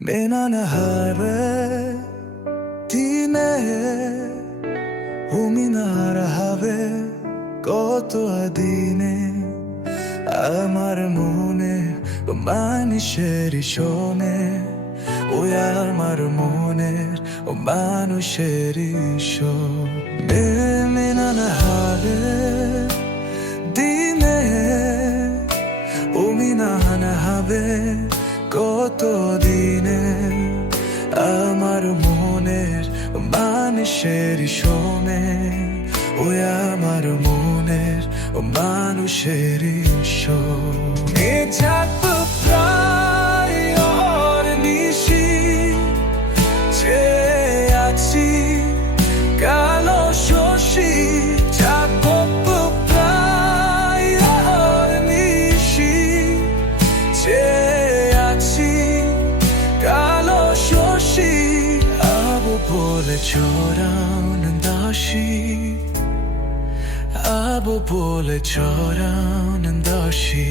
বেনানাহারে দিনে উমিনার হবে কত দিনে আমার মনে মানুষের শোনে ওই আমার মনের মানুষের বেনানাহারে দিনে উমিনান হবে কত দিনে আমার মনের মানুষের শোনে ওই আমার মনের মানুষের শোনে থাকবো প্রায় নিশি চেয়ে আছি কালো শশী থাকবো প্রায় নিশি চেয়ে আছি কালো শশী আবু বলে চোরান দাসী আবু বলে চোরান দাসী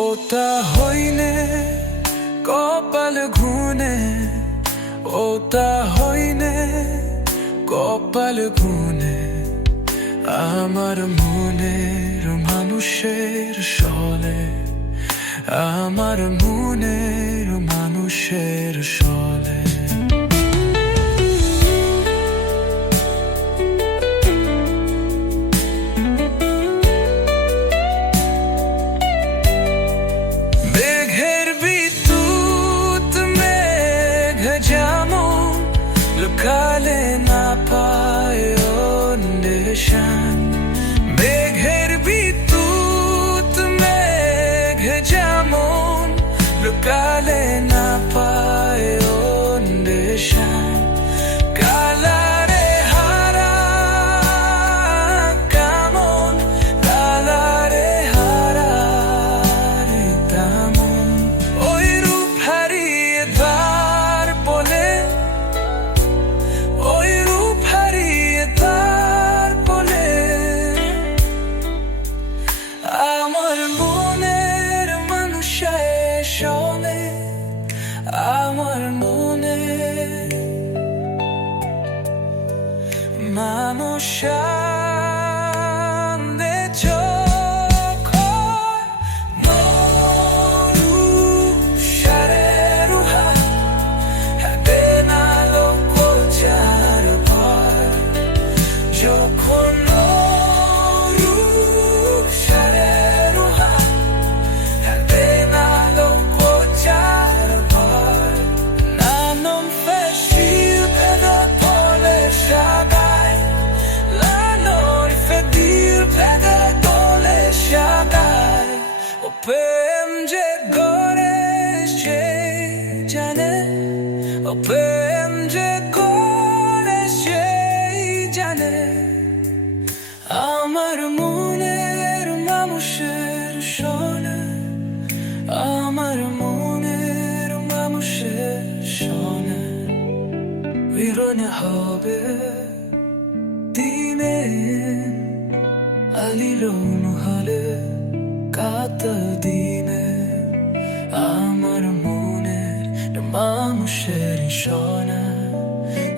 ওটা হইনে কপাল ঘুনে ওটা হইনে কপাল ঘুনে আমার মনের মানুষের সলে আমার মনের মানুষের সলে মেঘের বিদ্যুৎ মেঘ যেমন লুকালে না পায় অন্বেষণ মেঘের বিদ্যুৎ মেঘ যেমন লুকালে না পায় অন্বেষণ কালারে হারা কেমন কালারে হারা তেমন ওই রূপ হারিয়ে তার বলে ওই রূপ হারিয়ে তার বলে আমার মনের মানুষের শোনে আমার মনের মানুষের প্রেম যে করে সে জানে প্রেম যে করে সেই জানে আমার মনের মানুষের শোনে আমার মনের মানুষের শোনে বিরনে হবে দিনে আলিলন হলে কাত দিনে আমার মনের মানুষের শোনে